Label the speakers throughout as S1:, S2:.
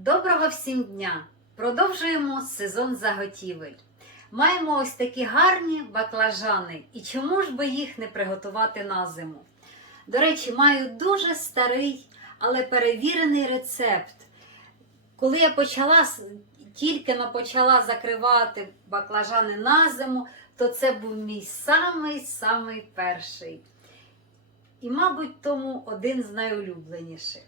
S1: Доброго всім дня! Продовжуємо сезон заготівель. Маємо ось такі гарні баклажани, і чому ж би їх не приготувати на зиму? До речі, маю дуже старий, але перевірений рецепт. Коли я почала тільки но почала закривати баклажани на зиму, то це був мій самий-самий перший. І, мабуть, тому один з найулюбленіших.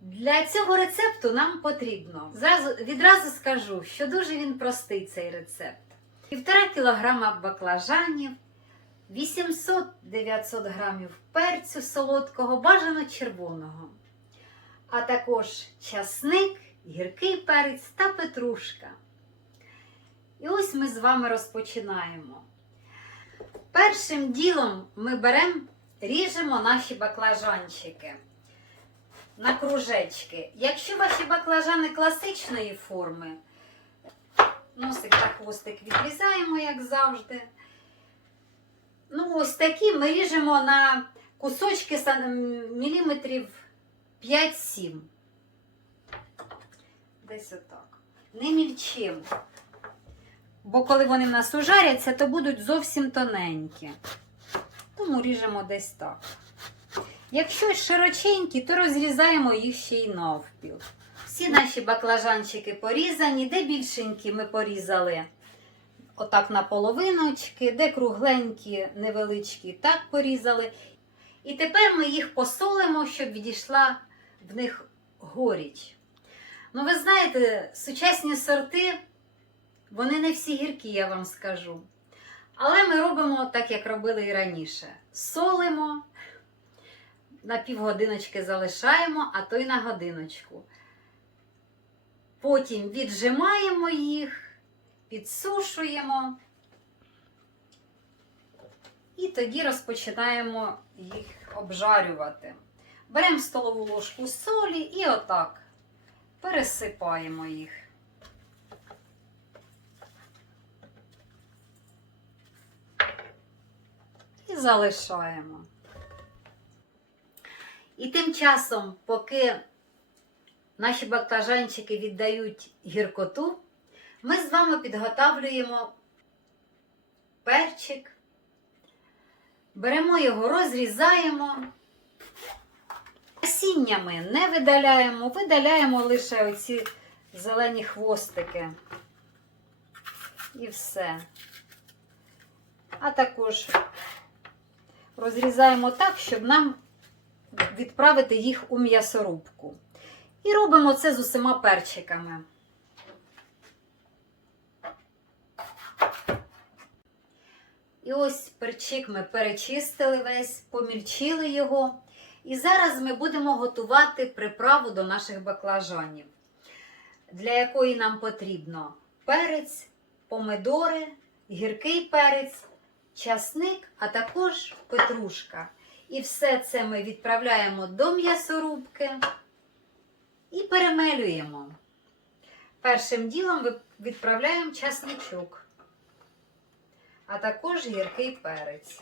S1: Для цього рецепту нам потрібно. Зразу, відразу скажу, що дуже він простий цей рецепт. Півтора кілограма баклажанів, 800-900 грамів перцю солодкого, бажано червоного, а також часник, гіркий перець та петрушка. І ось ми з вами розпочинаємо. Першим ділом ми беремо, ріжемо наші баклажанчики на кружечки. Якщо ваші баклажани класичної форми, носик та хвостик відрізаємо, як завжди. Ну, ось такі ми ріжемо на кусочки міліметрів 5-7. Десь отак. Не мільчимо. Бо коли вони в нас ужаряться, то будуть зовсім тоненькі. Тому ріжемо десь так. Якщо широченькі, то розрізаємо їх ще й навпіл. Всі наші баклажанчики порізані, де більшенькі ми порізали отак на половиночки, де кругленькі, невеличкі, так порізали. І тепер ми їх посолимо, щоб відійшла в них горіч. Ну, ви знаєте, сучасні сорти, вони не всі гіркі, я вам скажу. Але ми робимо так, як робили і раніше. Солимо, на півгодиночки залишаємо, а то й на годиночку. Потім віджимаємо їх, підсушуємо. І тоді розпочинаємо їх обжарювати. Беремо столову ложку солі і отак пересипаємо їх. І залишаємо. І тим часом, поки наші баклажанчики віддають гіркоту, ми з вами підготавлюємо перчик, беремо його, розрізаємо. Насіння ми не видаляємо, видаляємо лише оці зелені хвостики. І все. А також розрізаємо так, щоб нам відправити їх у м'ясорубку. І робимо це з усіма перчиками. І ось перчик ми перечистили весь, помільчили його. І зараз ми будемо готувати приправу до наших баклажанів, для якої нам потрібно перець, помидори, гіркий перець, часник, а також петрушка. І все це ми відправляємо до м'ясорубки і перемелюємо. Першим ділом відправляємо часничок, а також гіркий перець.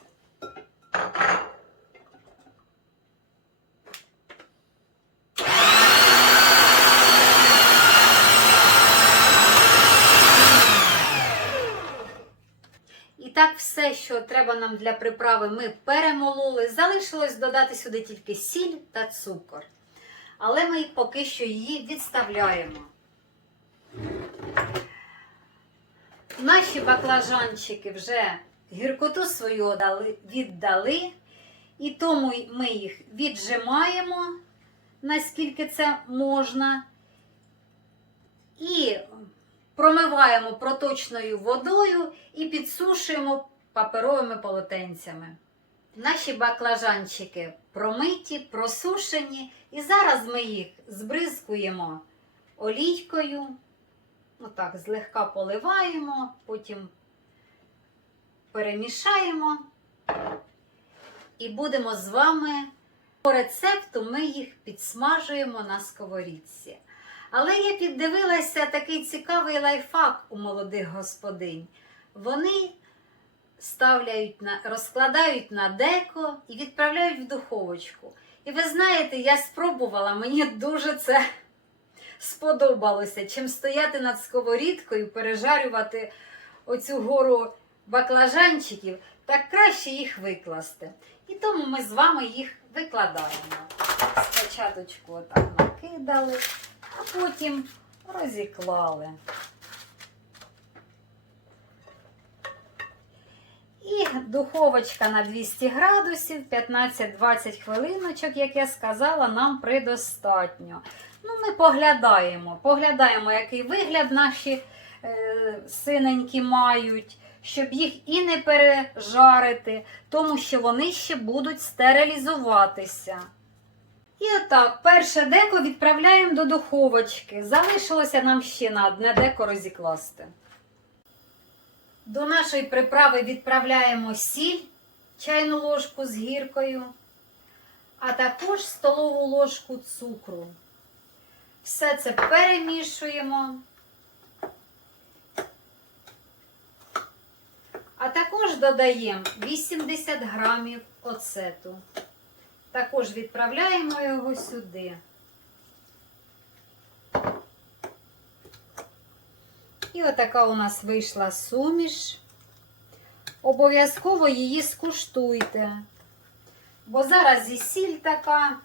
S1: Так, все, що треба нам для приправи, ми перемололи. Залишилось додати сюди тільки сіль та цукор. Але ми поки що її відставляємо. Наші баклажанчики вже гіркоту свою віддали, і тому ми їх віджимаємо, наскільки це можна. І промиваємо проточною водою і підсушуємо паперовими полотенцями. Наші баклажанчики промиті, просушені, і зараз ми їх збризкуємо олійкою. Отак, злегка поливаємо, потім перемішаємо. І будемо з вами по рецепту ми їх підсмажуємо на сковорідці. Але я піддивилася такий цікавий лайфхак у молодих господинь. Вони ставляють на, розкладають на деко і відправляють в духовочку. І ви знаєте, я спробувала, мені дуже це сподобалося, чим стояти над сковорідкою, пережарювати оцю гору баклажанчиків, так краще їх викласти. І тому ми з вами їх викладаємо. Спочатку отак накидали, а потім розіклали. І духовочка на 200 градусів, 15-20 хвилиночок, як я сказала, нам предостатньо. Ну, ми поглядаємо, поглядаємо, який вигляд наші е, синенькі мають, щоб їх і не пережарити, тому що вони ще будуть стерилізуватися. І отак, перше деко відправляємо до духовочки. Залишилося нам ще на одне деко розікласти. До нашої приправи відправляємо сіль, чайну ложку з гіркою, а також столову ложку цукру. Все це перемішуємо. А також додаємо 80 грамів оцету. Також відправляємо його сюди. І отака у нас вийшла суміш. Обов'язково її скуштуйте. Бо зараз і сіль така,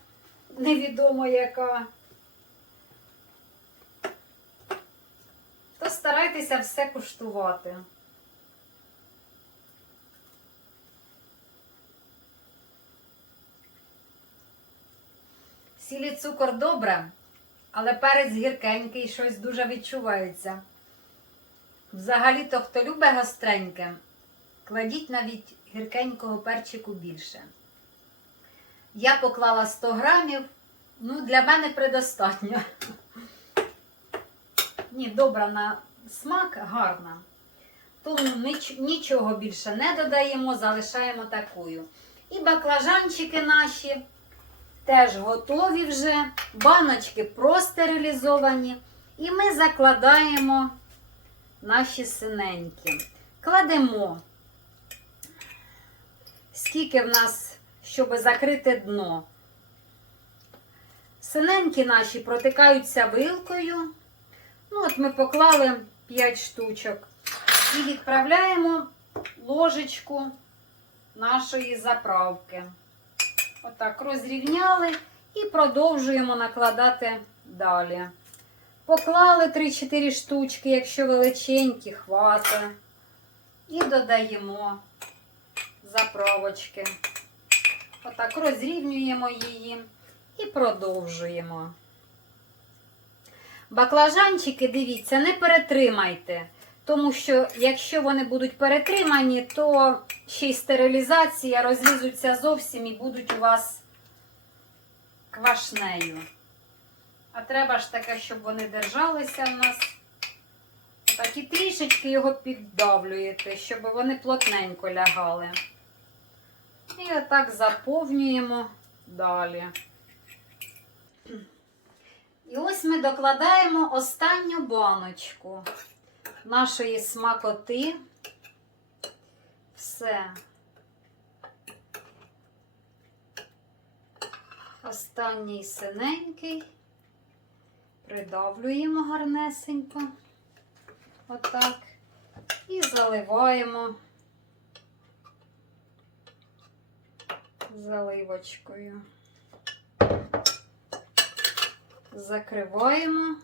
S1: невідомо яка. То старайтеся все куштувати. Сіль цукор добре, але перець гіркенький щось дуже відчувається. Взагалі-то, хто любить гостреньке, кладіть навіть гіркенького перчику більше. Я поклала 100 грамів, ну, для мене предостатньо. Ні, добра на смак, гарна. Тому ніч- нічого більше не додаємо, залишаємо такою. І баклажанчики наші теж готові вже, баночки простерилізовані. І ми закладаємо наші синенькі. Кладемо, скільки в нас, щоб закрити дно. Синенькі наші протикаються вилкою. Ну, от ми поклали 5 штучок. І відправляємо ложечку нашої заправки. Отак розрівняли і продовжуємо накладати далі. Поклали 3-4 штучки, якщо величенькі, хватить. І додаємо заправочки. Отак розрівнюємо її і продовжуємо. Баклажанчики, дивіться, не перетримайте. Тому що, якщо вони будуть перетримані, то ще й стерилізація розлізуться зовсім і будуть у вас квашнею. А треба ж таке, щоб вони держалися в нас. Так і трішечки його піддавлюєте, щоб вони плотненько лягали. І отак заповнюємо далі. І ось ми докладаємо останню баночку нашої смакоти. Все. Останній синенький. Придавлюємо гарнесенько. Отак. І заливаємо заливочкою. Закриваємо.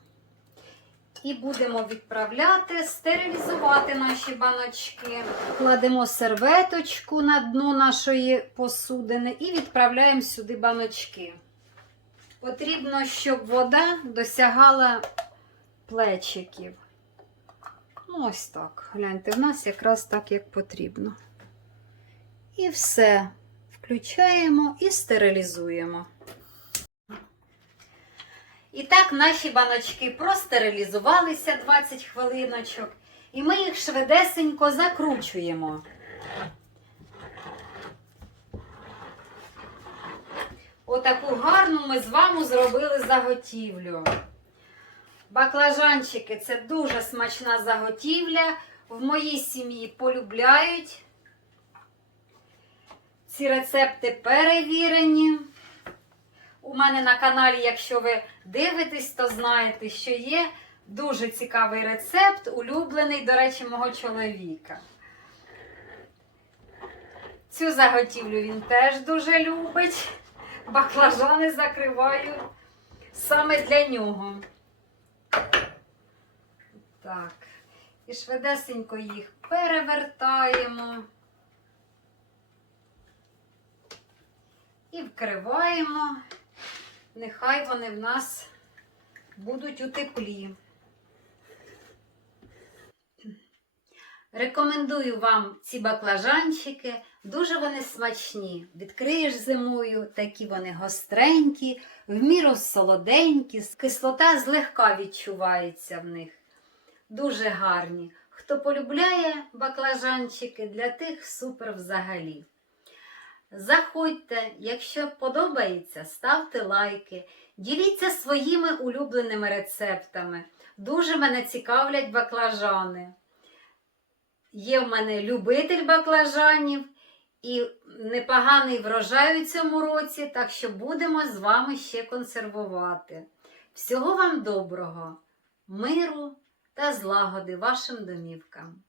S1: І будемо відправляти, стерилізувати наші баночки. Кладемо серветочку на дно нашої посудини і відправляємо сюди баночки. Потрібно, щоб вода досягала плечиків. Ну, ось так. Гляньте, в нас якраз так, як потрібно. І все. Включаємо і стерилізуємо. І так наші баночки простерилізувалися 20 хвилиночок, і ми їх швидесенько закручуємо. Отаку гарну ми з вами зробили заготівлю. Баклажанчики це дуже смачна заготівля. В моїй сім'ї полюбляють. Ці рецепти перевірені. Мене на каналі, якщо ви дивитесь, то знаєте, що є дуже цікавий рецепт, улюблений, до речі, мого чоловіка. Цю заготівлю він теж дуже любить. Баклажани закриваю саме для нього. Так. І швидесенько їх перевертаємо. І вкриваємо. Нехай вони в нас будуть у теплі. Рекомендую вам ці баклажанчики. Дуже вони смачні. Відкриєш зимою, такі вони гостренькі, в міру солоденькі, кислота злегка відчувається в них. Дуже гарні. Хто полюбляє баклажанчики, для тих супер взагалі. Заходьте, якщо подобається, ставте лайки, діліться своїми улюбленими рецептами. Дуже мене цікавлять баклажани. Є в мене любитель баклажанів і непоганий врожай у цьому році, так що будемо з вами ще консервувати. Всього вам доброго, миру та злагоди вашим домівкам.